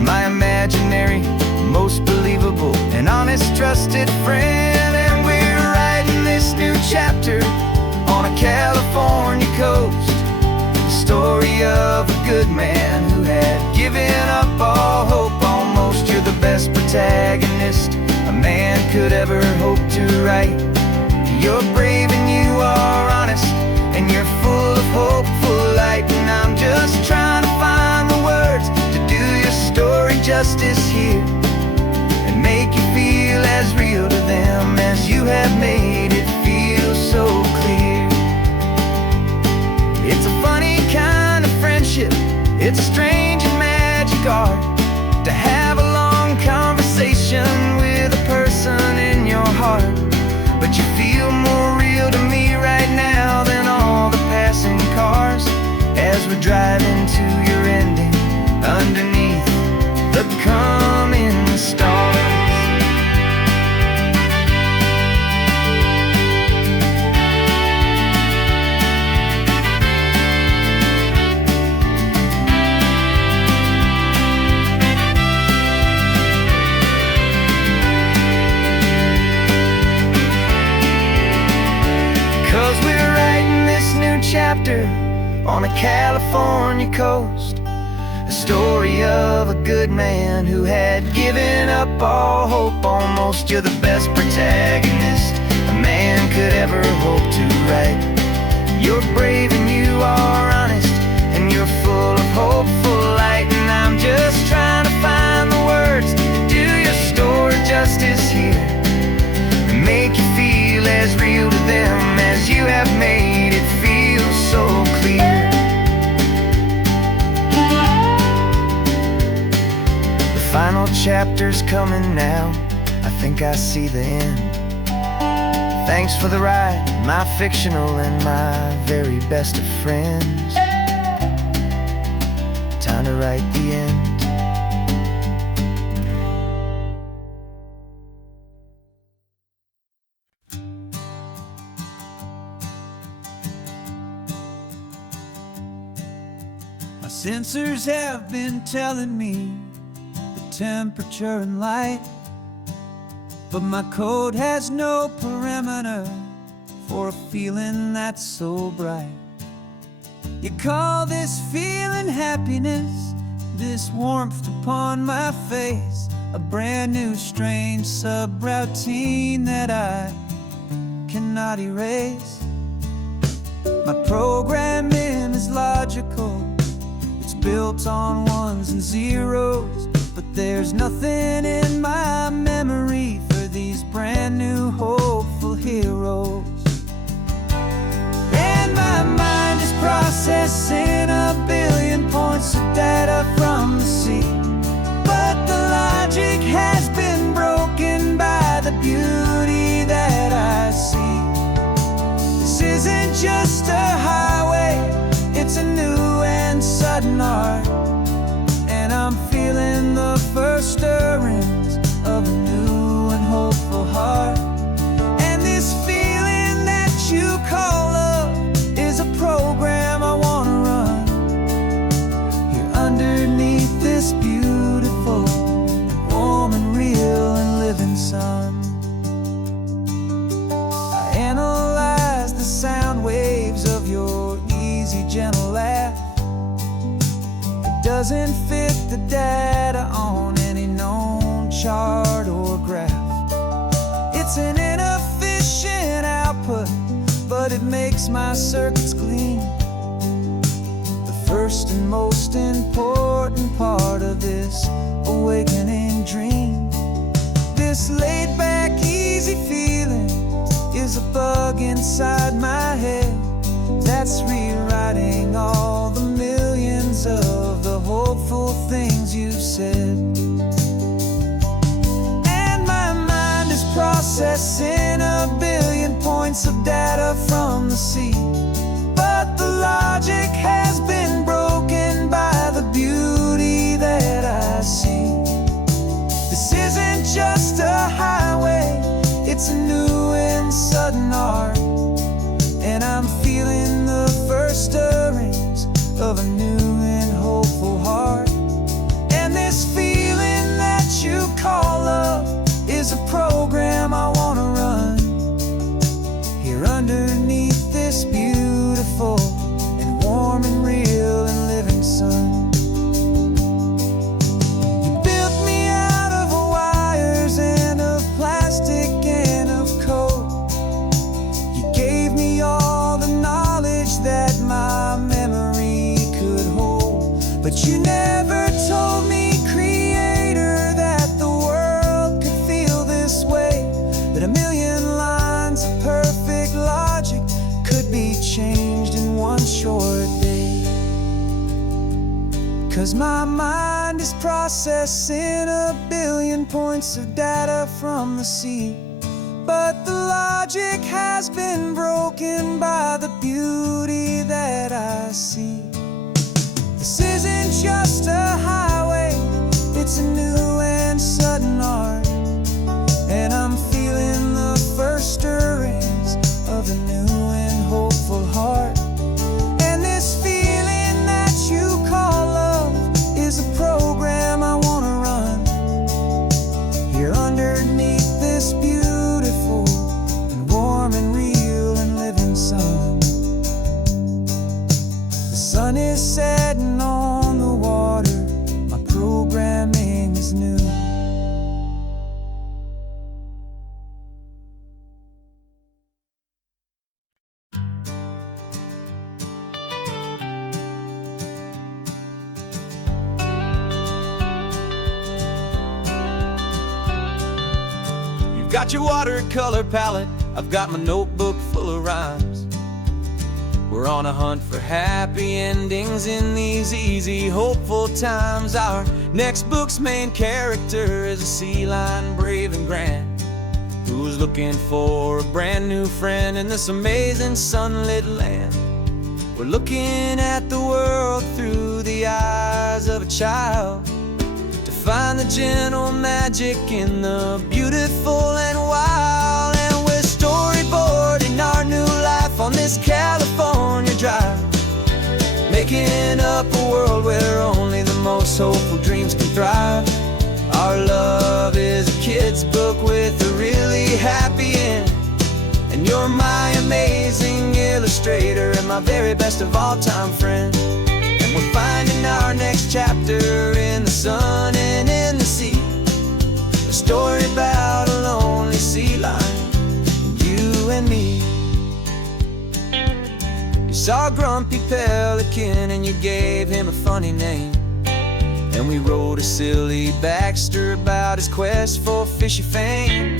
My imaginary, most believable and honest trusted friend. And we're writing this new chapter on a California coast, the story of a good man who had given up all hope almost. You're the best protagonist a man could ever hope to write. You're brave and you are honest, and you're full of hopeful light. And I'm just trying to find the words to do your story justice here, and make you feel as real to them as you have made it feel so clear. It's a funny kind of friendship, it's a strange and magic art to have a long conversation with a person in your heart. But you feel more real to me right now than all the passing cars, as we're driving to your ending underneath the coming stars. 'Cause we're writing this new chapter on a California coast, a story of a good man who had given up all hope almost. You're the best protagonist a man could ever hope to write. You're brave and you are honest, and you're full of hopeful light. And I'm just trying to find the words to do your story justice here, and make you feel as real to them as you have made it feel so clear. The final chapter's coming now, I think I see the end. Thanks for the ride, my fictional and my very best of friends. Time to write the end. My sensors have been telling me the temperature and light, but my code has no perimeter for a feeling that's so bright. You call this feeling happiness, this warmth upon my face, a brand new strange subroutine that I cannot erase. My programming is logical, it's built on ones and zeros, but there's nothing in my memory for these brand new hopeful heroes. And my mind is processing a billion points of data from the sea, but the logic has been broken by the beauty that I see. This isn't just a highway, it's a new and sudden art, and I'm feeling the first stirrings of a new and hopeful heart. And this feeling that you call love is a program makes my circuits gleam. The first and most important part of this awakening dream. This laid-back, easy feeling is a bug inside my head that's rewriting all the millions of the hopeful things you've said. And my mind is processing a billion points of data from the sea, but the logic has been broken by the beauty that I see. This isn't just a highway, it's a new and sudden art, and I'm feeling the first stirrings of a new and hopeful heart. And this feeling that you call love is a program I wanna run here underneath this beautiful and warm and real and living sun. You built me out of wires and of plastic and of code. You gave me all the knowledge that my memory could hold, but you never told me, Creator, that the world could feel this way, that a million lines of perfect logic could be changed in one short day. 'Cause my mind is processing a billion points of data from the sea, but the logic has been broken by the beauty that I see. This isn't just a highway, it's a new and sudden art, and I'm feeling the first stirrings of a new and hopeful heart. And this feeling that you call love is a program I wanna run here underneath this beautiful and warm and real and living sun. The sun is setting on the water, my programming is new. You've got your watercolor palette, I've got my notebook full of rhymes. We're on a hunt for happy endings in these easy, hopeful times. Our next book's main character is a sea lion, brave and grand, who's looking for a brand new friend in this amazing sunlit land. We're looking at the world through the eyes of a child, to find the gentle magic in the beautiful and wild. And we're storyboarding our new life on this California drive, making up a world where only the most hopeful dreams can thrive. Our love is a kid's book with a really happy end, and you're my amazing illustrator and my very best of all time friend. And we're finding our next chapter in the sun and in the sea, a story about a lonely sea lion, you and me. You saw a grumpy pelican and you gave him a funny name, and we wrote a silly Baxter about his quest for fishy fame.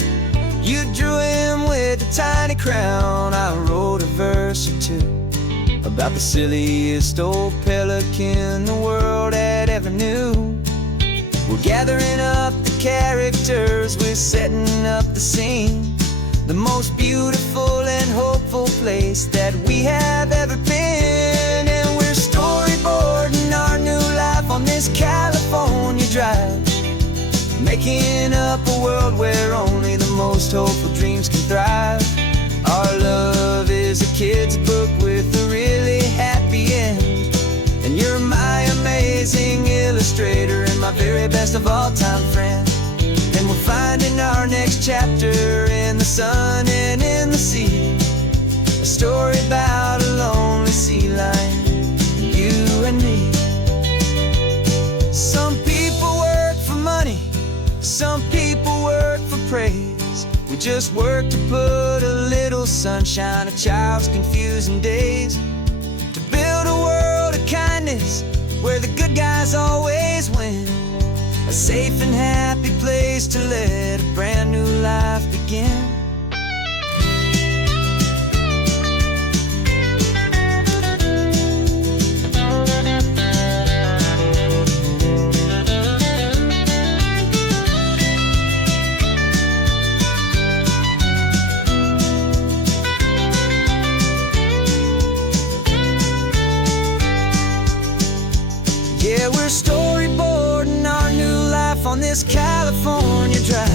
You drew him with a tiny crown, I wrote a verse or two about the silliest old pelican the world had ever knew. We're gathering up the characters, we're setting up the scene, the most beautiful and hopeful place that we have ever been. And we're storyboarding our new life on this California drive, making up a world where only the most hopeful dreams can thrive. Our love is a kid's book with a really happy end, and you're my amazing illustrator and my very best of all time friend. And we're finding our next chapter in the sun and in the sea, a story about a lonely sea lion, you and me. Some people work for money, some people work for praise. We just work to put a little sunshine in a child's confusing days, to build a world of kindness where the good guys always win, a safe and happy place to let a brand new life begin. Yeah, we're storyboarding our new life on this California drive,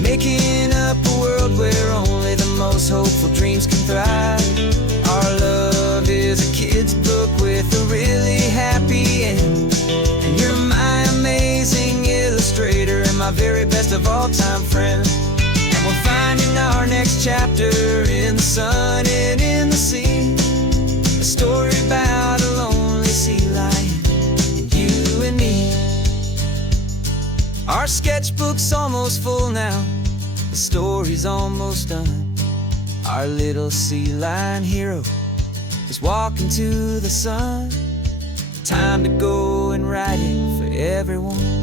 making up a world where only the most hopeful dreams can thrive. Our love is a kid's book with a really happy end, and you're my amazing illustrator and my very best of all-time friend. And we're finding our next chapter in the sun and in the sea, a story about a lonely sea lion, you and me. Our sketchbook's almost full now, the story's almost done. Our little sea lion hero is walking to the sun. Time to go and write it for everyone.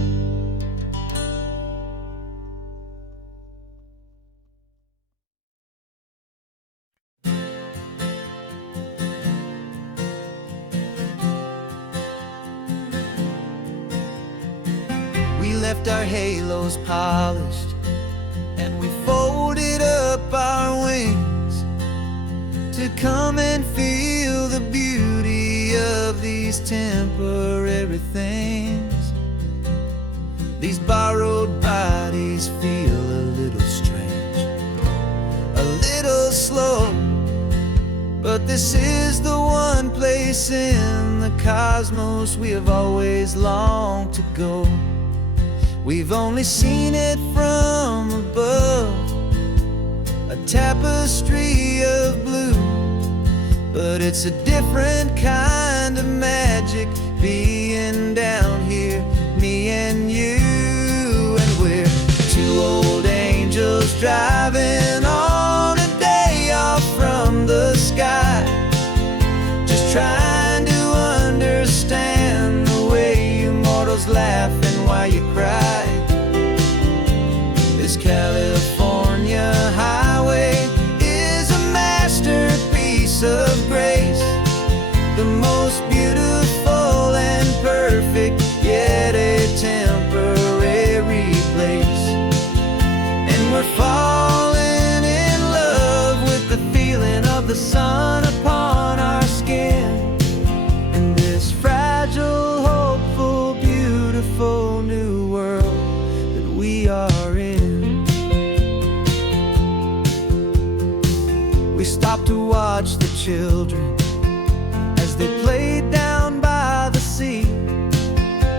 We left our halos polished, and we folded up our wings to come and feel the beauty of these temporary things. These borrowed bodies feel a little strange, a little slow, but this is the one place in the cosmos we have always longed to go. We've only seen it from above, a tapestry of blue, but it's a different kind of magic being down here, me and you. And we're two old angels driving on a day off from the sky, just trying to understand the way you mortals laugh and why you cry. This California highway is a masterpiece of grace, the most beautiful and perfect, yet a temporary place. And we're falling in love with the feeling of the sun upon our skin, in this fragile, hopeful, beautiful new world that we are in. We stopped to watch the children as they played down by the sea,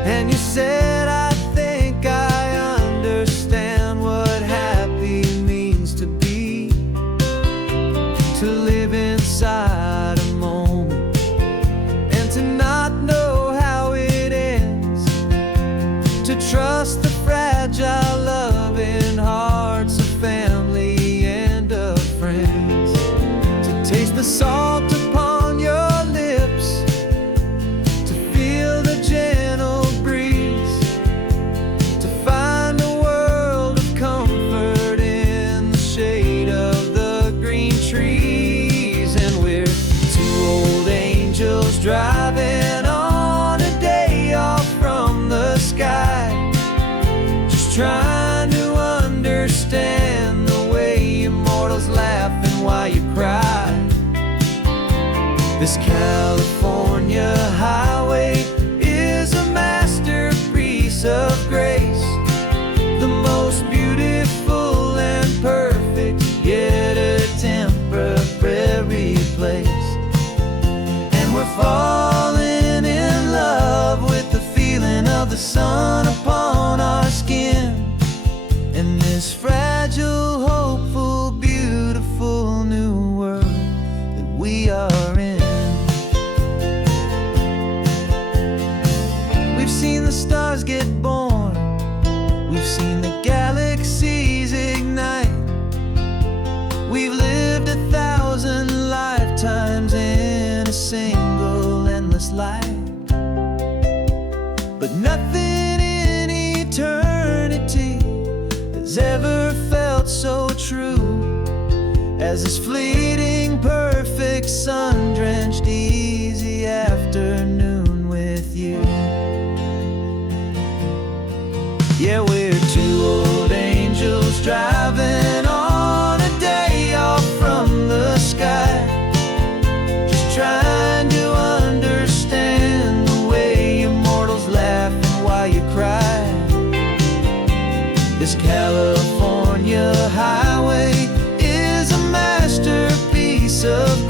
and you said, I think I understand what happy means to be, to live inside a moment and to not know how it ends, to trust the fragile loving hearts of family and of friends, to taste the salt upon your lips, to feel the gentle breeze, to find a world of comfort in the shade of the green trees. And we're two old angels driving on a day off from the sky, just trying to understand the way immortals laugh and why you cry. This California highway is a masterpiece of grace, the most beautiful and perfect, yet a temporary place. And we're falling in love with the feeling of the sun upon our skin, in this fragile, hopeful, beautiful new world that we are in. We've seen the stars get born, we've seen the galaxies has ever felt so true as this fleeting, perfect, sun-drenched, easy afternoon with you. Yeah, we're two old angels driving on a day off from the sky, just trying to understand the way you mortals laugh and why you cry. This California highway is a masterpiece of